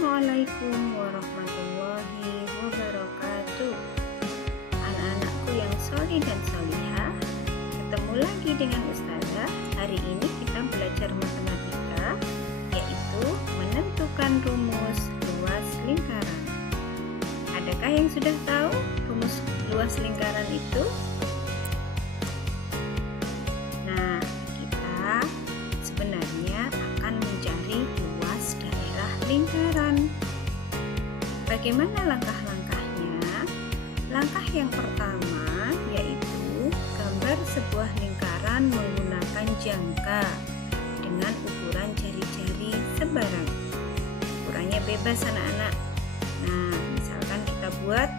Assalamualaikum warahmatullahi wabarakatuh. Anak-anakku yang solih dan solihah, ketemu lagi dengan Ustazah. Hari ini kita belajar matematika, yaitu menentukan rumus luas lingkaran. Adakah yang sudah tahu rumus luas lingkaran itu? Nah, kita sebenarnya akan mencari luas daerah lingkaran. Bagaimana langkah-langkahnya? Langkah yang pertama yaitu gambar sebuah lingkaran menggunakan jangka dengan ukuran jari-jari sebarang. Ukurannya bebas anak-anak. Nah, misalkan kita buat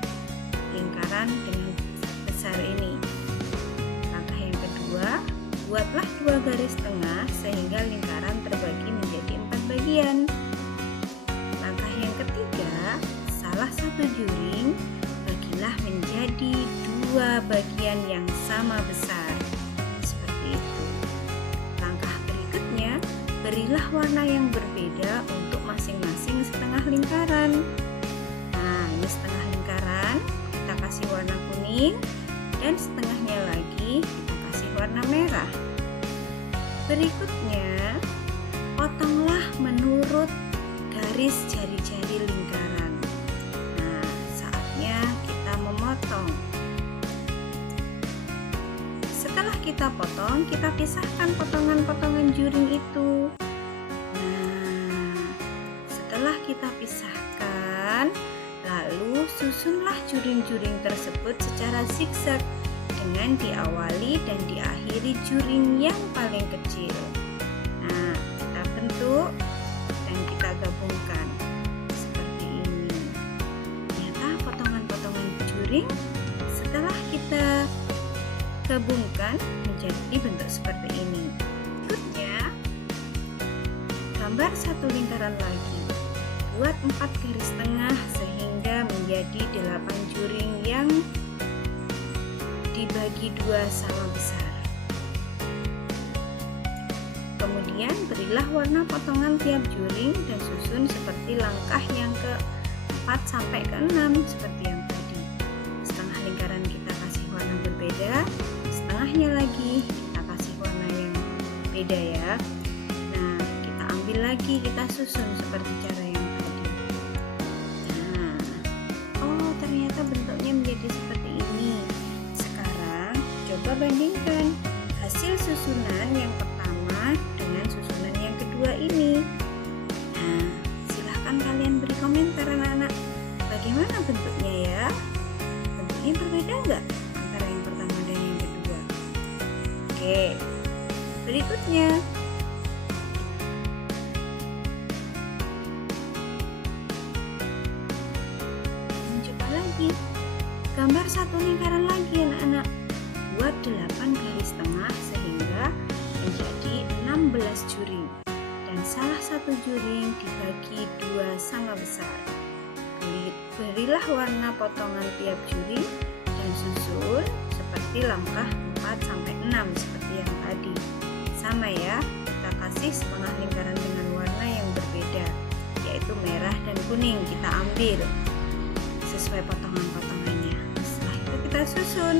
lingkaran dengan besar ini. Langkah yang kedua, buatlah 2 garis tengah sehingga lingkaran terbagi menjadi 4 bagian. Langkah yang ketiga, salah satu juring bagilah menjadi 2 bagian yang sama besar. Seperti itu. Langkah berikutnya, berilah warna yang berbeda untuk masing-masing setengah lingkaran. Nah, ini setengah lingkaran, kita kasih warna kuning, dan setengahnya lagi kita kasih warna merah. Berikutnya, potonglah menurut garis jari-jari lingkaran. Nah, saatnya kita memotong. Setelah kita potong, kita pisahkan potongan-potongan juring itu. Nah, setelah kita pisahkan, lalu susunlah juring-juring tersebut secara zigzag dengan diawali dan diakhiri juring yang paling kecil. Nah, kita bentuk dan kita gabungkan seperti ini. Ternyata potongan-potongan juring setelah kita gabungkan menjadi bentuk seperti ini. Berikutnya, gambar satu lingkaran lagi. Buat 4 garis tengah sehingga menjadi 8 juring yang dibagi 2 sama besar. Kemudian berilah warna potongan tiap juring dan susun seperti langkah yang ke-4 sampai ke-6 seperti yang tadi. Setengah lingkaran kita kasih warna berbeda, setengahnya lagi kita kasih warna yang beda ya. Nah, kita ambil lagi, kita susun seperti cara yang tadi. Nah, oh ternyata bentuknya menjadi seperti ini. Sekarang coba bandingkan hasil susunan yang pertama dengan susunan yang kedua ini. Nah, silahkan kalian beri komentar anak-anak, bagaimana bentuknya ya? Bentuknya berbeda nggak antara yang pertama dan yang kedua? Oke, berikutnya mencoba lagi. Gambar satu lingkaran lagi anak-anak. Buat 8 garis tengah sehingga menjadi 16 juring. Dan salah satu juring dibagi 2 sama besar. Berilah warna potongan tiap juring dan susun seperti langkah 4 sampai 6 seperti yang tadi. Sama ya, kita kasih setengah lingkaran dengan warna yang berbeda, yaitu merah dan kuning. Kita ambil sesuai potongan-potongannya. Setelah itu kita susun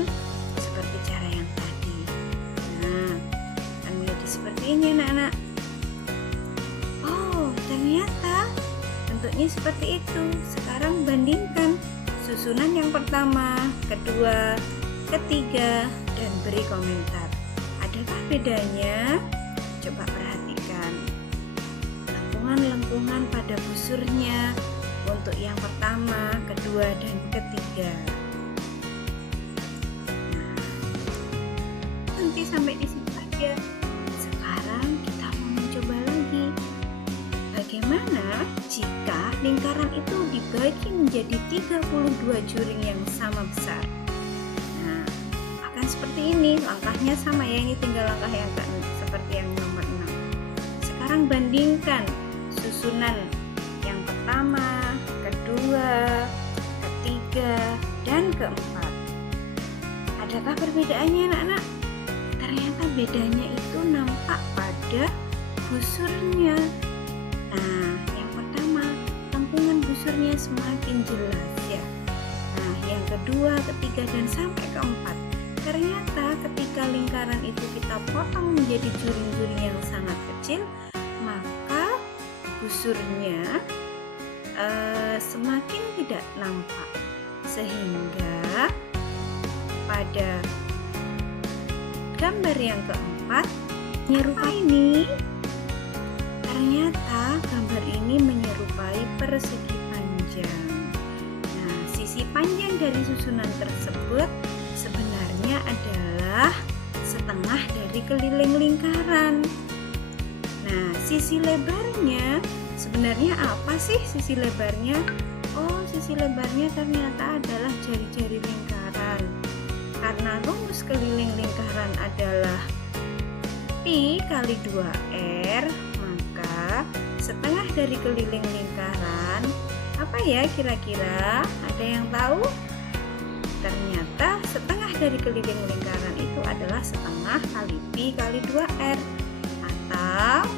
seperti cara yang tadi. Nah, akan menjadi seperti ini anak-anak. Oh, ternyata bentuknya seperti itu. Sekarang bandingkan susunan yang pertama, kedua, ketiga, dan beri komentar. Adakah bedanya? Coba perhatikan lengkungan-lengkungan pada busurnya untuk yang pertama, kedua, dan ketiga. Nanti sampai di situ saja. Sekarang kita mau mencoba lagi. Bagaimana jika lingkaran itu dibagi menjadi 32 juring yang sama besar? Nah, akan seperti ini. Langkahnya sama ya, ini tinggal langkah yang seperti yang nomor 6. Sekarang bandingkan susunan yang pertama, kedua, ketiga, dan keempat. Adakah perbedaannya anak-anak? Ternyata bedanya itu nampak pada busurnya. Nah, yang pertama lengkungan busurnya semakin jelas ya. Nah, yang kedua, ketiga, dan sampai keempat. Ternyata ketika lingkaran itu kita potong menjadi juring-juring yang sangat kecil, maka busurnya semakin tidak nampak. Sehingga pada gambar yang keempat menyerupai ini, ternyata gambar ini menyerupai persegi panjang. Nah, sisi panjang dari susunan tersebut sebenarnya adalah setengah dari keliling lingkaran. Nah, sisi lebarnya sebenarnya apa sih sisi lebarnya? Oh, sisi lebarnya ternyata adalah jari-jari lingkaran. Karena rumus keliling lingkaran adalah pi kali 2r, maka setengah dari keliling lingkaran apa ya kira-kira? Ada yang tahu? Ternyata setengah dari keliling lingkaran itu adalah setengah kali pi kali 2r, atau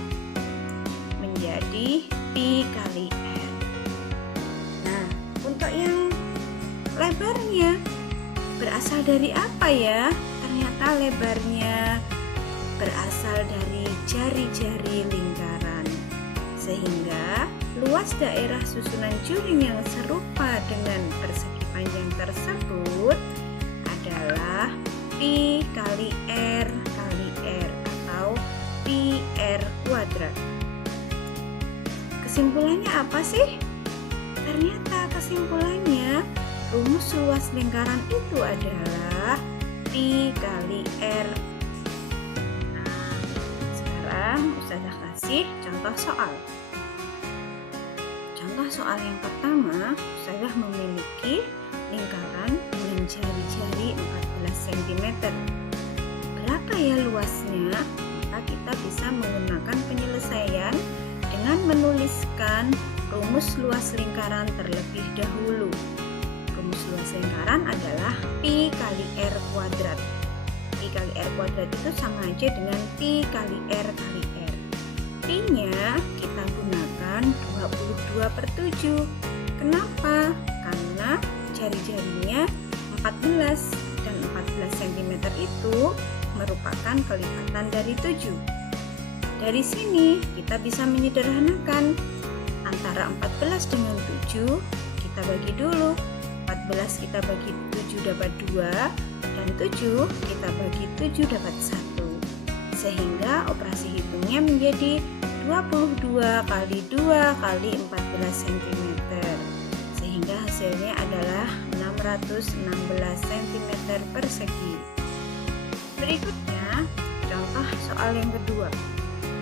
menjadi pi kali r. Nah, untuk yang lebarnya berasal dari apa ya? Ternyata lebarnya berasal dari jari-jari lingkaran. Sehingga luas daerah susunan juring yang serupa dengan persegi panjang tersebut adalah pi kali r kali r, atau pi r kuadrat. Kesimpulannya apa sih? Ternyata kesimpulannya rumus luas lingkaran itu adalah pi kali r. Nah, sekarang Ustazah kasih contoh soal. Contoh soal yang pertama, Ustazah memiliki lingkaran dengan jari-jari 14 cm. Berapa ya luasnya? Maka kita bisa menggunakan penyelesaian dengan menuliskan rumus luas lingkaran terlebih dahulu. Rumus luas lingkaran adalah pi kali r kuadrat. Pi kali r kuadrat itu sama aja dengan pi kali r kali r. Pi-nya kita gunakan 22/7. Kenapa? Karena jari-jarinya 14 dan 14 cm itu merupakan kelipatan dari 7. Dari sini kita bisa menyederhanakan antara 14 dengan 7, kita bagi dulu. 14 kita bagi 7 dapat 2, dan 7 kita bagi 7 dapat 1. Sehingga operasi hitungnya menjadi 22 kali 2 kali 14 cm. Sehingga hasilnya adalah 616 cm persegi. Berikutnya, contoh soal yang kedua.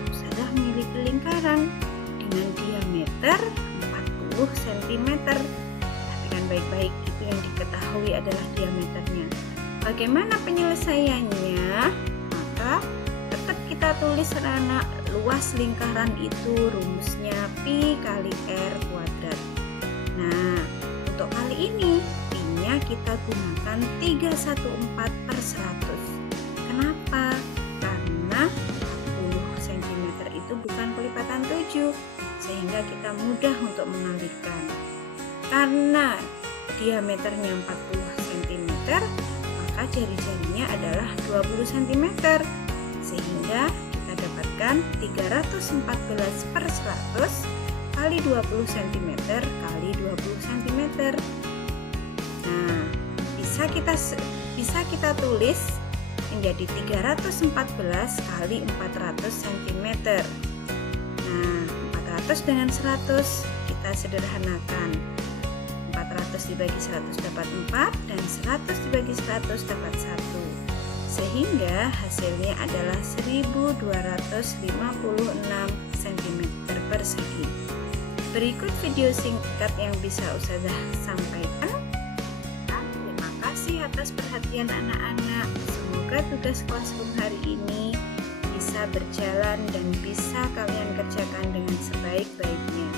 Ustazah memiliki lingkaran dengan diameter 40 cm. Perhatikan baik-baik, itu yang diketahui adalah diameternya. Bagaimana penyelesaiannya? Maka tetap kita tulis anak, luas lingkaran itu rumusnya pi kali r kuadrat. Nah, untuk kali ini pi-nya kita gunakan 314/100. Kenapa? Karena 40 cm itu bukan kelipatan 7, sehingga kita mudah untuk mengalihkan. Karena diameternya 40 cm, maka jari-jarinya adalah 20 cm. Sehingga kita dapatkan 314/100 kali 20 cm kali 20 cm. Nah, bisa kita tulis menjadi 314 kali 400 cm. Nah, 400 dengan 100 kita sederhanakan. 400 dibagi 100 dapat 4, dan 100 dibagi 100 dapat 1. Sehingga hasilnya adalah 1256 cm persegi. Berikut video singkat yang bisa Ustazah sampaikan. Terima kasih atas perhatian anak-anak. Semoga tugas Classroom hari ini bisa berjalan dan bisa kalian kerjakan dengan sebaik-baiknya.